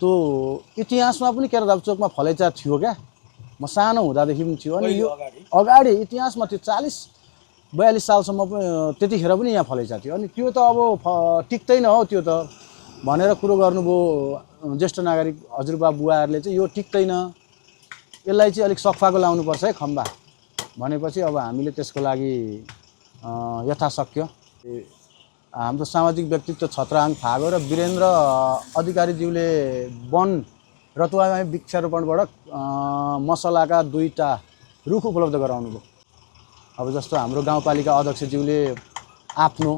त्यो इतिहासमा पनि केरादाब चोकमा फलैचा थियो क्या। म सानो हुँदादेखि पनि थियो। अनि यो अगाडि इतिहासमा त्यो 40-42 सालसम्म त्यतिखेर पनि यहाँ फलैचा थियो। अनि त्यो त अब टिक्दैन हो त्यो त भनेर कुरो गर्नुभयो ज्येष्ठ नागरिक हजुरबा बुवाहरूले चाहिँ यो टिक्दैन, यसलाई चाहिँ अलिक सफाको लाउनुपर्छ है खम्बा भनेपछि अब हामीले त्यसको लागि यथाशक्य हाम्रो सामाजिक व्यक्तित्व छत्राङ फागो र वीरेन्द्र अधिकारीज्यूले वन रतुवामा वृक्षारोपणबाट मसलाका 2टा रुख उपलब्ध गराउनु भयो। अब जस्तो हाम्रो गाउँपालिका अध्यक्षज्यूले आफ्नो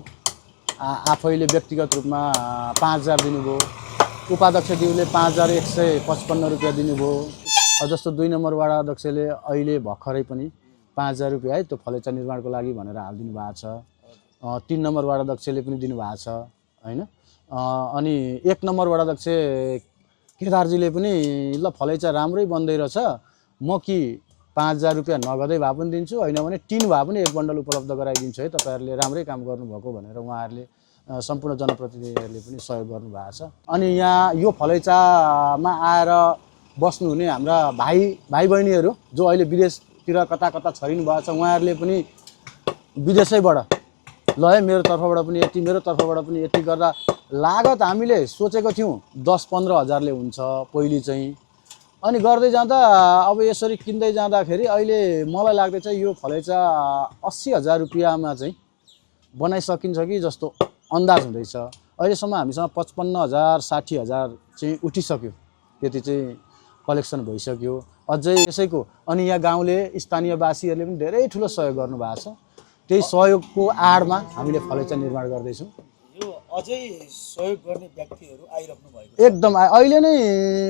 आफैले व्यक्तिगत रूपमा 5000 दिनुभयो, उपाध्यक्षज्यूले 5155 रुपियाँ दिनुभयो। जस्तो 2 नम्बर वार्ड अध्यक्षले अहिले भर्खरै पनि 5000 रुपियाँ है त्यो फलैचा निर्माणको लागि भनेर हालिदिनु भएको छ। 3 नम्बर वार्ड अध्यक्षले पनि दिनुभएको छ हैन। अनि 1 नम्बर वार्ड अध्यक्ष केदारजीले पनि ल फलैचा राम्रै बन्दै रहेछ, म कि 5000 रुपियाँ नगदै भए पनि दिन्छु, हैन भने टिन भए पनि 1 बन्डल उपलब्ध गराइदिन्छु है, तपाईँहरूले राम्रै काम गर्नुभएको भनेर उहाँहरूले सम्पूर्ण जनप्रतिनिधिहरूले पनि सहयोग गर्नुभएको छ। अनि यहाँ यो फलैचामा आएर बस्नुहुने हाम्रा भाइ बहिनीहरू जो अहिले विदेशतिर कता कता छरिनु भएको छ, उहाँहरूले पनि विदेशैबाट ल है मेरो तर्फबाट पनि यति, मेरो तर्फबाट पनि यति गर्दा लागत हामीले सोचेको थियौँ 10-15 हजारले हुन्छ पहिले चाहिँ। अनि गर्दै जाँदा अब यसरी किन्दै जाँदाखेरि अहिले मलाई लाग्दैछ यो फलैचा 80,000 रुपियाँमा चाहिँ बनाइसकिन्छ कि जस्तो अन्दाज हुँदैछ। अहिलेसम्म हामीसँग 55,000 60,000 चाहिँ उठिसक्यो, त्यति चाहिँ कलेक्सन भइसक्यो अझै यसैको। अनि यहाँ गाउँले स्थानीयवासीहरूले पनि धेरै ठुलो सहयोग गर्नुभएको छ। त्यही सहयोगको आडमा हामीले फलैचा निर्माण गर्दैछौँ। यो अझै सहयोग गर्ने व्यक्तिहरू आइराख्नु भएको एकदम अहिले नै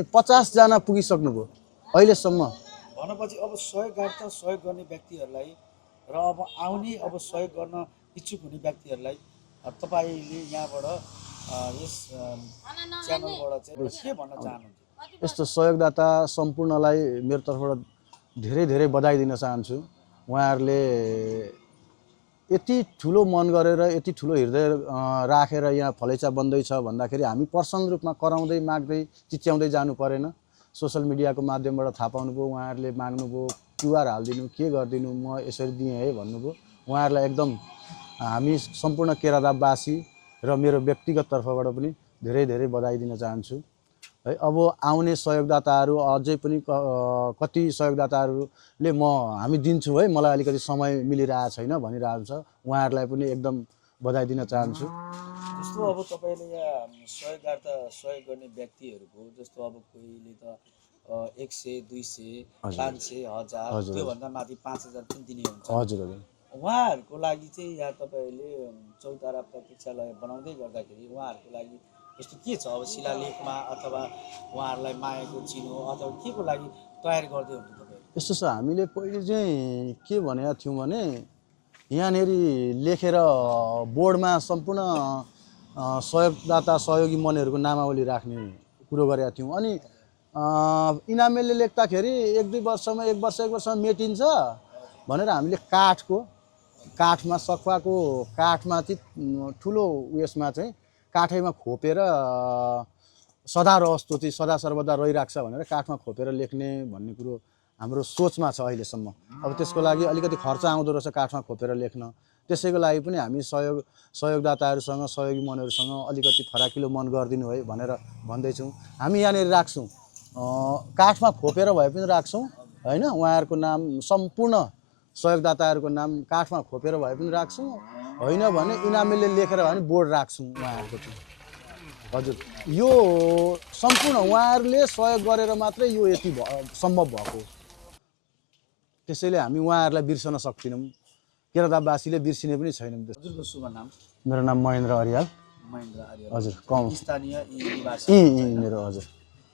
50 जना पुगिसक्नुभयो अहिलेसम्म। भनेपछि अब सहयोग गर्ने व्यक्तिहरूलाई र अब आउने अब सहयोग गर्न इच्छुक हुने व्यक्तिहरूलाई तपाईँले यहाँबाट यस च्यानलबाट चाहिँ के भन्न चाहनुहुन्छ? यस्तो सहयोगदाता सम्पूर्णलाई मेरो तर्फबाट धेरै धेरै बधाई दिन चाहन्छु। उहाँहरूले यति ठुलो मन गरेर यति ठुलो हृदय राखेर यहाँ फलैचा बन्दैछ भन्दाखेरि हामी पर्सनल रूपमा कराउँदै माग्दै चिच्याउँदै जानु परेन। सोसल मिडियाको माध्यमबाट थाहा पाउनुभयो, उहाँहरूले माग्नुभयो क्युआर हालिदिनु के गरिदिनु, म यसरी दिएँ है भन्नुभयो। उहाँहरूलाई एकदम हामी सम्पूर्ण केरादाबवासी र मेरो व्यक्तिगत तर्फबाट पनि धेरै धेरै बधाई दिन चाहन्छु है। अब आउने सहयोगदाताहरू अझै पनि कति सहयोगदाताहरूले हामी दिन्छु है, मलाई अलिकति समय मिलिरहेको छैन भनिरहेको छ, उहाँहरूलाई पनि एकदम बधाई दिन चाहन्छु। जस्तो अब तपाईँले यहाँ सहयोग गर्ने व्यक्तिहरूको जस्तो अब कोहीले त 100 200 500 1000 त्योभन्दा माथि 5000 पनि दिने हुन्छ। हजुर हजुर। उहाँहरूको लागि चाहिँ यहाँ तपाईँले चौतारा प्रतीक्षालय बनाउँदै गर्दाखेरि उहाँहरूको लागि यस्तो के छ अब शिलालेखमा अथवा उहाँहरूलाई मायाको चिनो अथवा के को लागि तयारी गर्दै हुनुहुन्छ तपाईँ? यस्तो छ, हामीले पहिले चाहिँ के भनेका थियौँ भने यहाँनिर लेखेर बोर्डमा सम्पूर्ण सहयोगदाता सहयोगी मनहरूको नामावली राख्ने कुरो गरेका थियौँ। अनि इनामेलले लेख्दाखेरि 1-2 वर्षमा 1 वर्षमा मेटिन्छ भनेर हामीले काठमा सखुवाको काठमा चाहिँ ठुलो उयसमा चाहिँ काठैमा खोपेर सदा रहस्तो चाहिँ सदा सर्वदा रहिराख्छ भनेर काठमा खोपेर लेख्ने भन्ने कुरो हाम्रो सोचमा छ अहिलेसम्म। अब त्यसको लागि अलिकति खर्च आउँदो रहेछ काठमा खोपेर लेख्न, त्यसैको लागि पनि हामी सहयोगदाताहरूसँग सहयोगी मनहरूसँग अलिकति फराकिलो मन गरिदिनु है भनेर भन्दैछौँ। हामी यहाँनिर राख्छौँ काठमा खोपेर भए पनि राख्छौँ हैन, उहाँहरूको नाम सम्पूर्ण सहयोगदाताहरूको नाम काठमा खोपेर भए पनि राख्छौँ, होइन भने इनामेलले लेखेर भए पनि बोर्ड राख्छौँ उहाँहरूको चाहिँ। हजुर, यो सम्पूर्ण उहाँहरूले सहयोग गरेर मात्रै यो यति सम्भव भएको, त्यसैले हामी उहाँहरूलाई बिर्सन सक्दैनौँ, केरादाबवासीले बिर्सिने पनि छैनौँ। हजुरको शुभ नाम? मेरो नाम महेन्द्र अर्याल। महेन्द्र अर्याल। हजुर, स्थानीय निवासी मेरो हजुर।